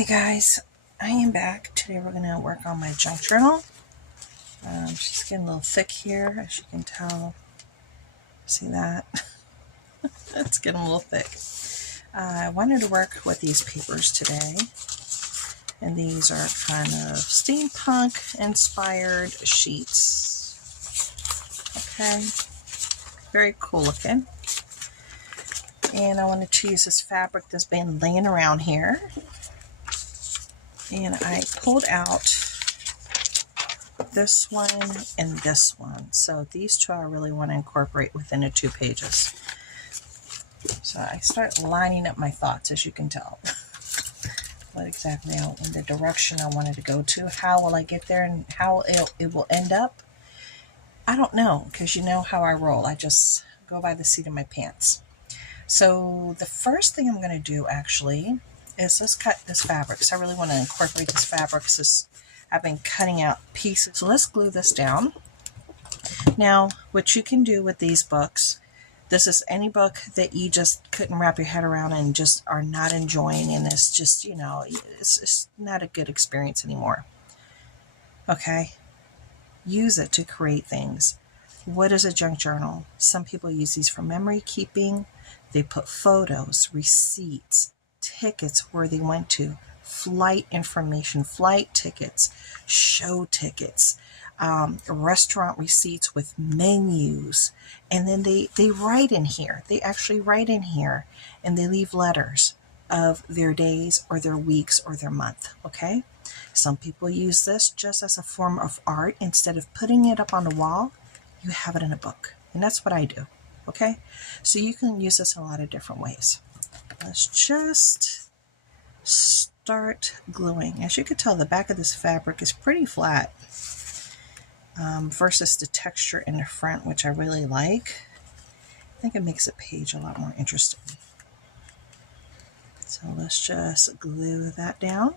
Okay guys, I am back. Today we're going to work on my junk journal. She's getting a little thick here, as you can tell. See that? It's getting a little thick. I wanted to work with these papers today. And these are kind of steampunk inspired sheets. Okay, very cool looking. And I wanted to use this fabric that's been laying around here. And I pulled out this one and this one. So these two I really want to incorporate within the 2 pages. So I start lining up my thoughts, as you can tell. What exactly in the direction I wanted to go to. How will I get there and how it will end up? I don't know, because you know how I roll. I just go by the seat of my pants. So the first thing I'm going to do actually is let's cut this fabric. So I really want to incorporate this fabric since I've been cutting out pieces. So let's glue this down. Now, what you can do with these books, this is any book that you just couldn't wrap your head around and just are not enjoying, and it's just, you know, it's not a good experience anymore. Okay? Use it to create things. What is a junk journal? Some people use these for memory keeping. They put photos, receipts, tickets where they went to, flight information, flight tickets, show tickets, restaurant receipts with menus. And then they write in here. They actually write in here and they leave letters of their days or their weeks or their month. Okay? Some people use this just as a form of art. Instead of putting it up on the wall, you have it in a book. And that's what I do. Okay? So you can use this in a lot of different ways. Let's just start gluing. As you can tell, the back of this fabric is pretty flat versus the texture in the front, which I really like. I think it makes the page a lot more interesting. So let's just glue that down.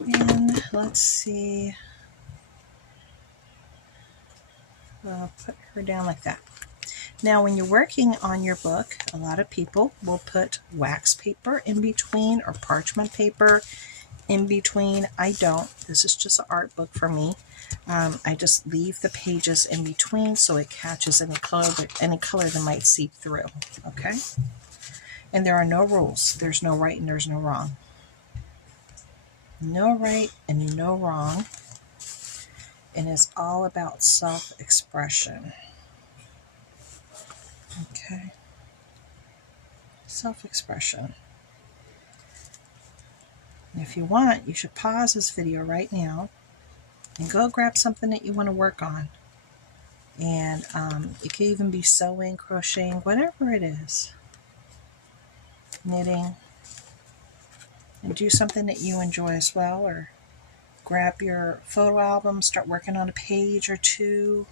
And let's see. I'll put her down like that. Now, when you're working on your book, a lot of people will put wax paper in between or parchment paper in between. I don't. This is just an art book for me. I just leave the pages in between so it catches any color that might seep through. Okay? And there are no rules. There's no right and there's no wrong. No right and no wrong. And it's all about self-expression. Okay. Self-expression. And if you want, you should pause this video right now and go grab something that you want to work on. And it could even be sewing, crocheting, whatever it is. Knitting. And do something that you enjoy as well. Or grab your photo album, start working on a page or two.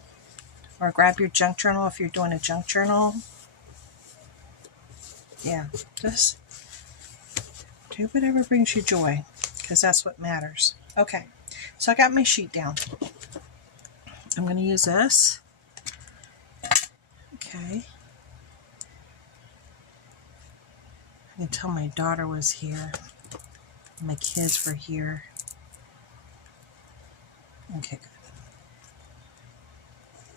Or grab your junk journal if you're doing a junk journal. Yeah, just do whatever brings you joy, because that's what matters. Okay, so I got my sheet down. I'm going to use this. Okay. I can tell my daughter was here. My kids were here. Okay, good.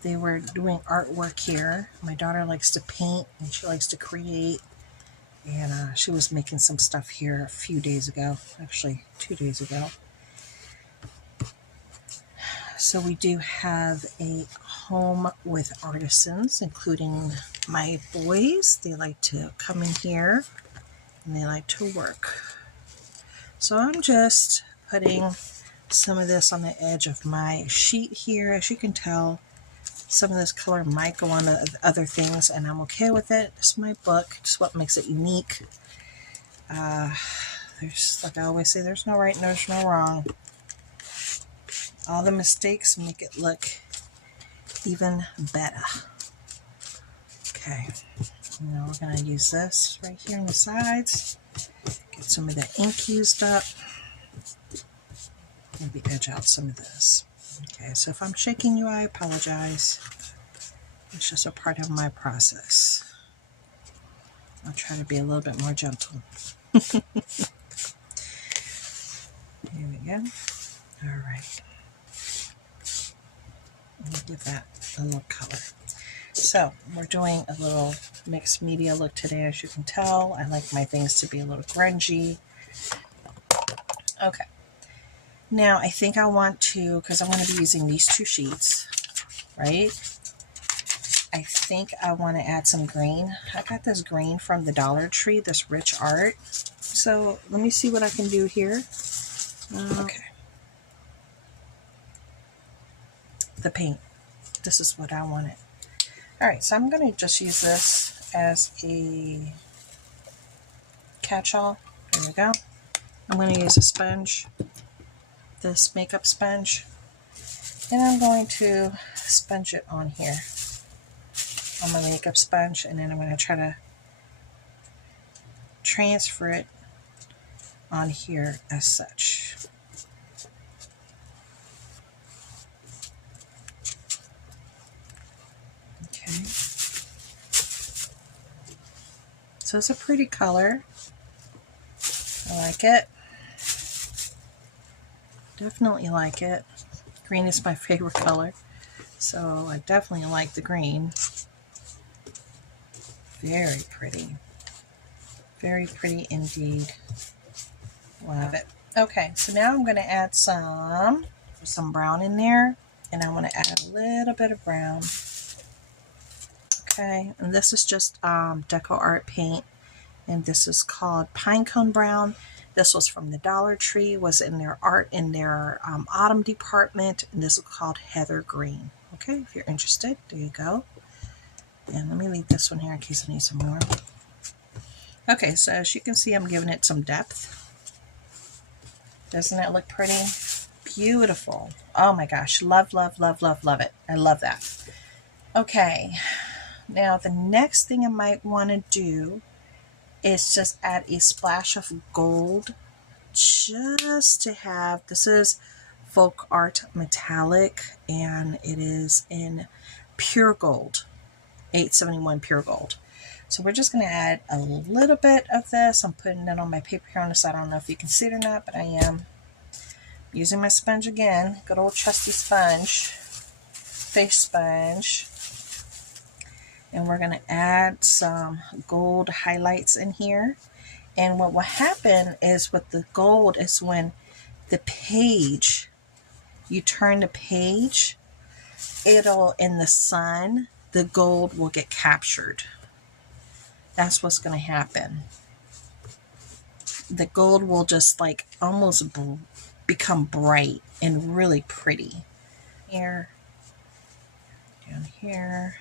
They were doing artwork here. My daughter likes to paint and she likes to create. And she was making some stuff here a few days ago. Actually, 2 days ago. So we do have a home with artisans, including my boys. They like to come in here and they like to work. So I'm just putting some of this on the edge of my sheet here. As you can tell, some of this color might go on to other things, and I'm okay with it. It's my book. It's what makes it unique. There's, like I always say, there's no right and there's no wrong. All the mistakes make it look even better. Okay. Now we're going to use this right here on the sides. Get some of the ink used up. Maybe edge out some of this. Okay, so if I'm shaking you, I apologize. It's just a part of my process. I'll try to be a little bit more gentle. There we go. All right. Let me give that a little color. So we're doing a little mixed media look today, as you can tell. I like my things to be a little grungy. Okay. Now I think I want to, because I'm going to be using these 2 sheets, right? I think I want to add some green. I got this green from the Dollar Tree, this rich art. So let me see what I can do here. Okay. The paint. This is what I wanted. All right, so I'm going to just use this as a catch-all. There we go. I'm going to use a sponge, this makeup sponge, and I'm going to sponge it on here on my makeup sponge, and then I'm going to try to transfer it on here as such. Okay. So it's a pretty color. I like it. Definitely like it. Green is my favorite color, so I definitely like the green. Very pretty. Very pretty indeed. Love it. Okay, so now I'm going to add some brown in there, and I want to add a little bit of brown. Okay, and this is just Deco Art paint, and this is called Pinecone Brown. This was from the Dollar Tree, was in their art in their autumn department, and this is called Heather Green. Okay, if you're interested, there you go. And let me leave this one here in case I need some more. Okay, so as you can see, I'm giving it some depth. Doesn't it look pretty? Beautiful. Oh my gosh, love, love, love, love, love it. I love that. Okay, now the next thing I might want to do is just add a splash of gold, just to have, this is Folk Art Metallic, and it is in pure gold, 871 pure gold. So we're just going to add a little bit of this. I'm putting it on my paper here on the side. I don't know if you can see it or not, but I am using my sponge again. Good old trusty sponge, face sponge. And we're going to add some gold highlights in here. And what will happen is with the gold is when the page, you turn the page, it'll, in the sun, the gold will get captured. That's what's going to happen. The gold will just like almost become bright and really pretty. Here, down here,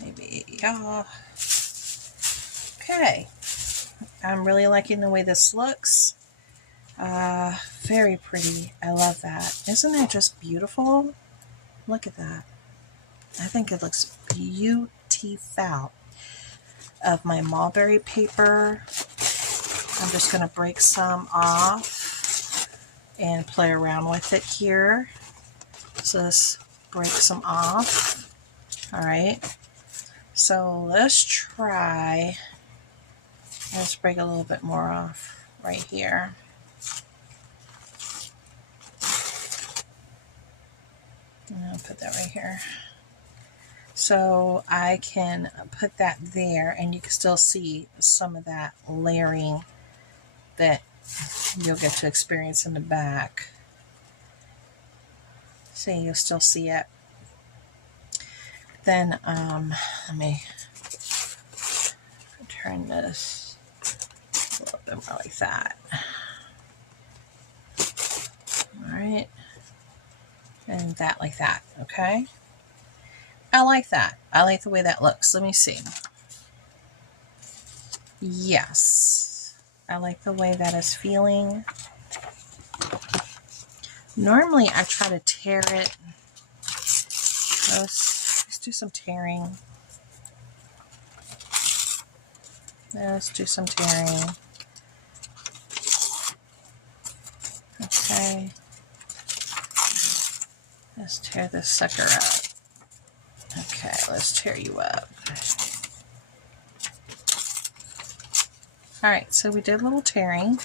maybe, yeah. Okay, I'm really liking the way this looks. Very pretty. I love that. Isn't that just beautiful? Look at that. I think it looks beautiful. Of my mulberry paper, I'm just going to break some off and play around with it here. So let's break some off. All right, so let's try, let's break a little bit more off right here. And I'll put that right here. So I can put that there, and you can still see some of that layering that you'll get to experience in the back. See, you'll still see it. Then let me turn this a little bit more like that. All right, and that like that. Okay. I like that. I like the way that looks. Let me see. Yes, I like the way that is feeling. Normally I try to tear it. Let's do some tearing. Let's do some tearing. Okay. Let's tear this sucker up. Okay, let's tear you up. All right, so we did a little tearing.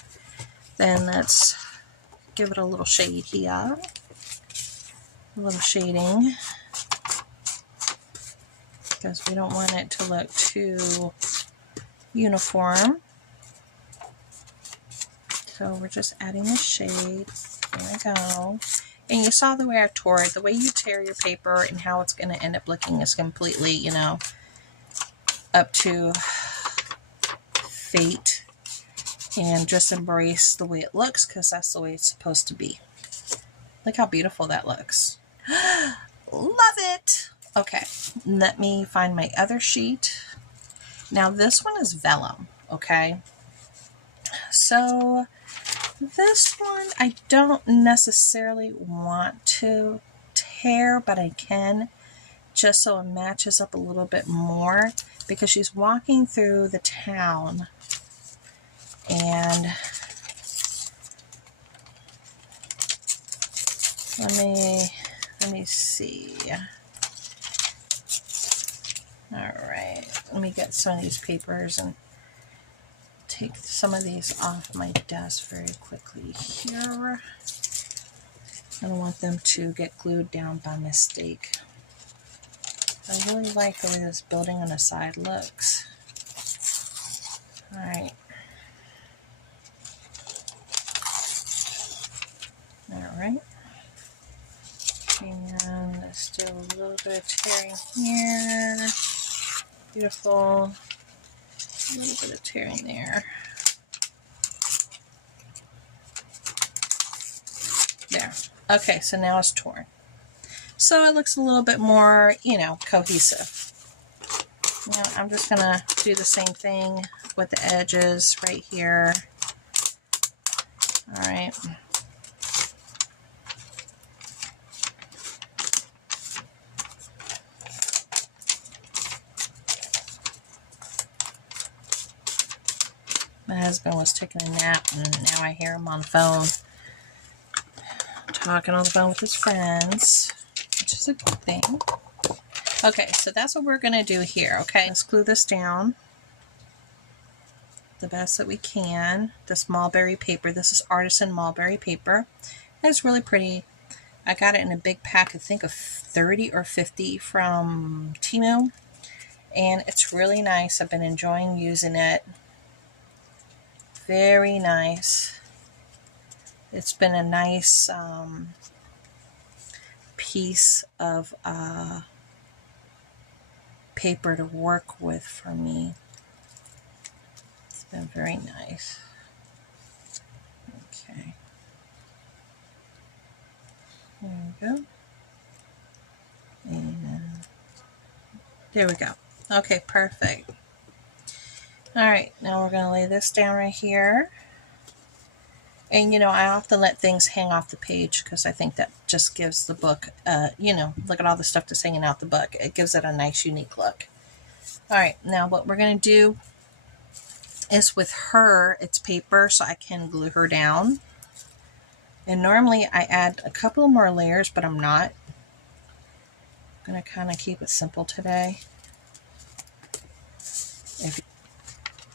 Then let's give it a little shade here. A little shading. Because we don't want it to look too uniform. So we're just adding the shade. There we go. And you saw the way I tore it. The way you tear your paper and how it's going to end up looking is completely, you know, up to fate. And just embrace the way it looks, because that's the way it's supposed to be. Look how beautiful that looks. Love it! Okay, let me find my other sheet. Now this one is vellum, okay? So this one I don't necessarily want to tear, but I can, just so it matches up a little bit more, because she's walking through the town. And let me see. All right, let me get some of these papers and take some of these off my desk very quickly here. I don't want them to get glued down by mistake. I really like the way this building on the side looks. All right. Alright, and let's do a little bit of tearing here. Beautiful. A little bit of tearing there. There. Okay, so now it's torn. So it looks a little bit more, you know, cohesive. Now I'm just going to do the same thing with the edges right here. Alright. My husband was taking a nap, and now I hear him on the phone, talking on the phone with his friends, which is a good thing. Okay, so that's what we're going to do here, okay? Let's glue this down the best that we can. This mulberry paper, this is artisan mulberry paper. It's really pretty. I got it in a big pack, I think of 30 or 50 from Temu, and it's really nice. I've been enjoying using it. Very nice. It's been a nice piece of paper to work with for me. It's been very nice. Okay. There we go. And there we go. Okay, perfect. Alright, now we're going to lay this down right here. And, you know, I often let things hang off the page because I think that just gives the book, you know, look at all the stuff that's hanging out the book. It gives it a nice, unique look. Alright, now what we're going to do is with her, it's paper, so I can glue her down. And normally I add a couple more layers, but I'm not. I'm going to kind of keep it simple today.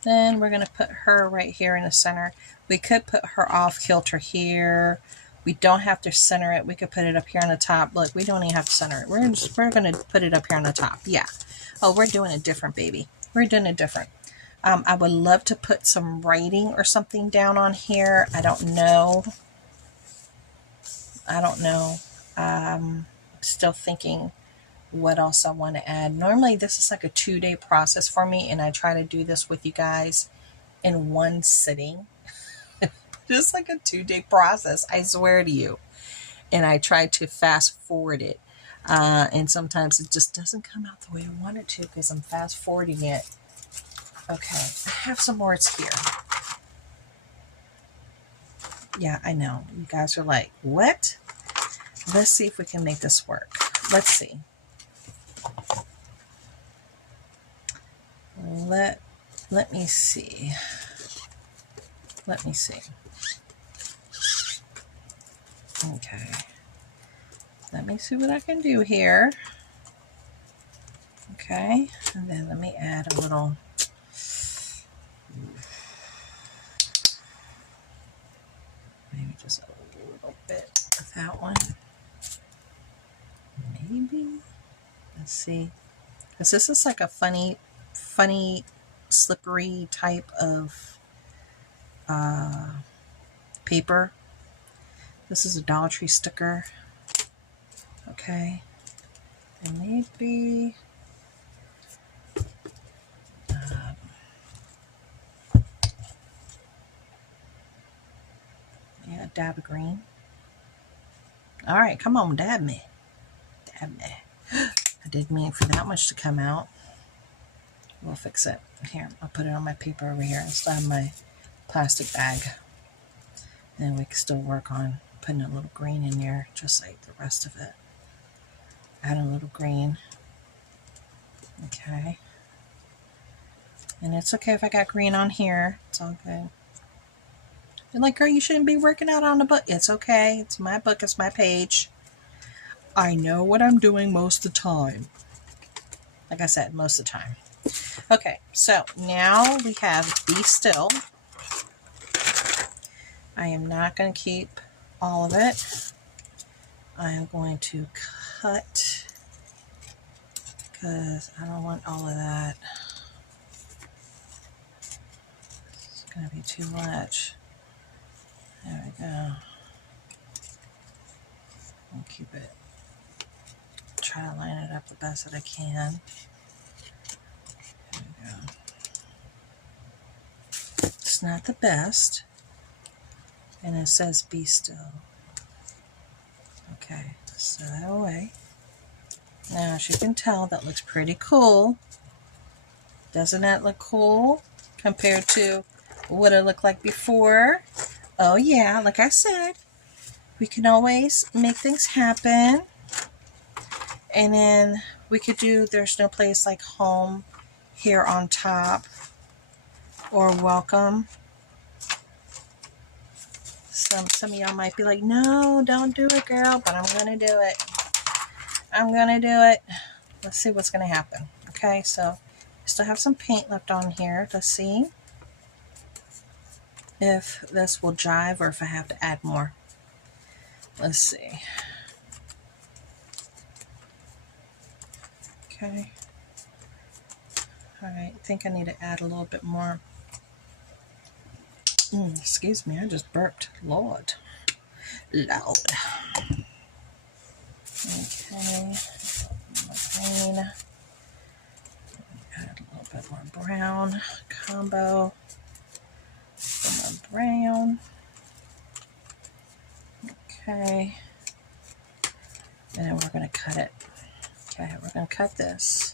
Then we're going to put her right here in the center. We could put her off kilter here. We don't have to center it. We could put it up here on the top. Look, we don't even have to center it. We're going to put it up here on the top. Yeah. Oh, we're doing it different, baby. We're doing it different. I would love to put some writing or something down on here. I don't know. Still thinking what else I want to add. Normally this is like a 2-day process for me, and I try to do this with you guys in one sitting. Just like a 2-day process, I swear to you. And I try to fast forward it. And sometimes it just doesn't come out the way I want it to because I'm fast forwarding it. Okay, I have some words here. Yeah, I know. You guys are like, what? Let's see if we can make this work. Let's see. Let me see. Let me see. Okay. Let me see what I can do here. Okay. And then let me add a little. Maybe just a little bit of that one. Maybe. Let's see. Because this is like a funny, slippery type of paper. This is a Dollar Tree sticker. Okay. And maybe yeah, dab of green. All right, come on, dab me. Dab me. I didn't mean for that much to come out. We'll fix it. Here, I'll put it on my paper over here. I'll still have my plastic bag. And we can still work on putting a little green in there, just like the rest of it. Add a little green. Okay. And it's okay if I got green on here. It's all good. You're like, girl, you shouldn't be working out on the book. It's okay. It's my book. It's my page. I know what I'm doing most of the time. Like I said, most of the time. Okay, so now we have Be Still. I am not going to keep all of it. I am going to cut because I don't want all of that. It's going to be too much. There we go. I'll keep it. Try to line it up the best that I can. There we go. It's not the best. And it says Be Still. Okay, so that away. Now, as you can tell, that looks pretty cool. Doesn't that look cool compared to what it looked like before? Oh yeah, like I said, we can always make things happen. And then we could do There's No Place Like Home here on top, or Welcome. Some of y'all might be like, no, don't do it, girl, but I'm going to do it. I'm going to do it. Let's see what's going to happen. Okay, so I still have some paint left on here. Let's see if this will jive or if I have to add more. Let's see. Okay. All right, I think I need to add a little bit more. Excuse me, I just burped. Lord. Loud. Okay. More green. Add a little bit more brown. Combo. Some more brown. Okay. And then we're going to cut it. Okay, we're going to cut this.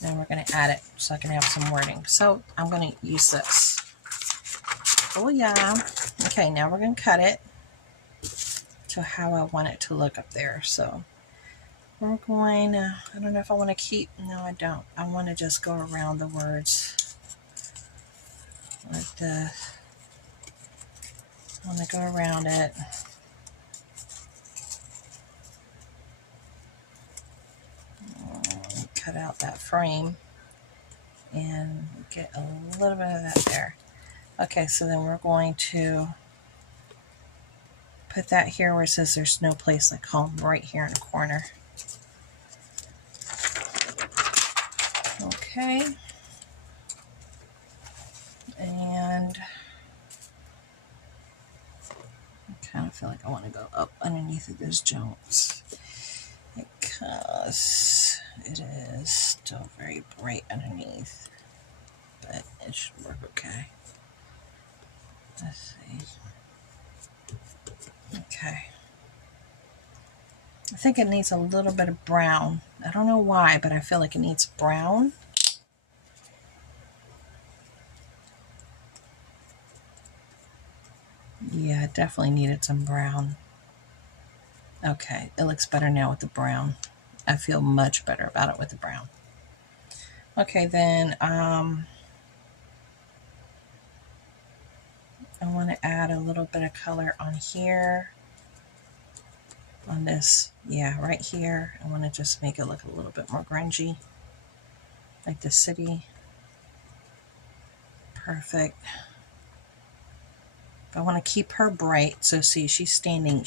Then we're going to add it so I can have some wording. So I'm going to use this. Oh yeah. Okay, now we're going to cut it to how I want it to look up there. So we're going to, I don't know if I want to keep, no I don't. I want to just go around the words like this. I want to go around it. Cut out that frame and get a little bit of that there. Okay, so then we're going to put that here where it says There's No Place Like Home, right here in the corner. Okay. And I kind of feel like I want to go up underneath of those joints because it is still very bright underneath, but it should work okay. Let's see. Okay. I think it needs a little bit of brown. I don't know why, but I feel like it needs brown. Yeah, it definitely needed some brown. Okay, it looks better now with the brown. I feel much better about it with the brown. Okay, then I want to add a little bit of color on here. On this, yeah, right here. I want to just make it look a little bit more grungy, like the city. Perfect. I want to keep her bright. So see, she's standing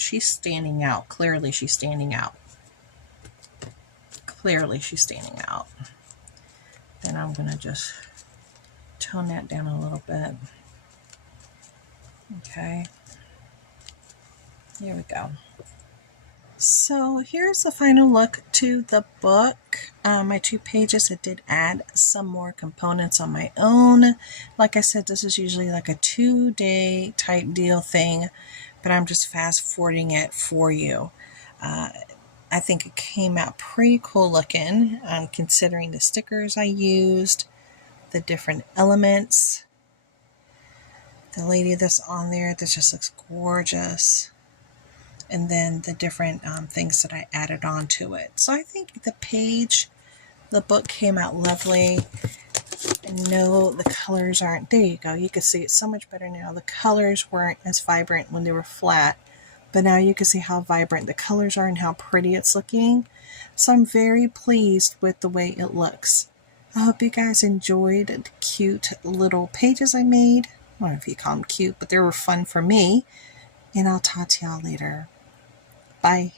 out. Clearly she's standing out. Clearly she's standing out. Then I'm going to just tone that down a little bit. Okay. Here we go. So here's the final look to the book. My 2 pages, I did add some more components on my own. Like I said, this is usually like a 2-day type deal thing, but I'm just fast forwarding it for you. I think it came out pretty cool looking, considering the stickers I used, the different elements. The lady that's on there, this just looks gorgeous. And then the different things that I added on to it. So I think the book came out lovely. And no, the colors aren't, there you go. You can see it so much better now. The colors weren't as vibrant when they were flat, but now you can see how vibrant the colors are and how pretty it's looking. So I'm very pleased with the way it looks. I hope you guys enjoyed the cute little pages I made. I don't know if you call them cute, but they were fun for me. And I'll talk to y'all later. Bye.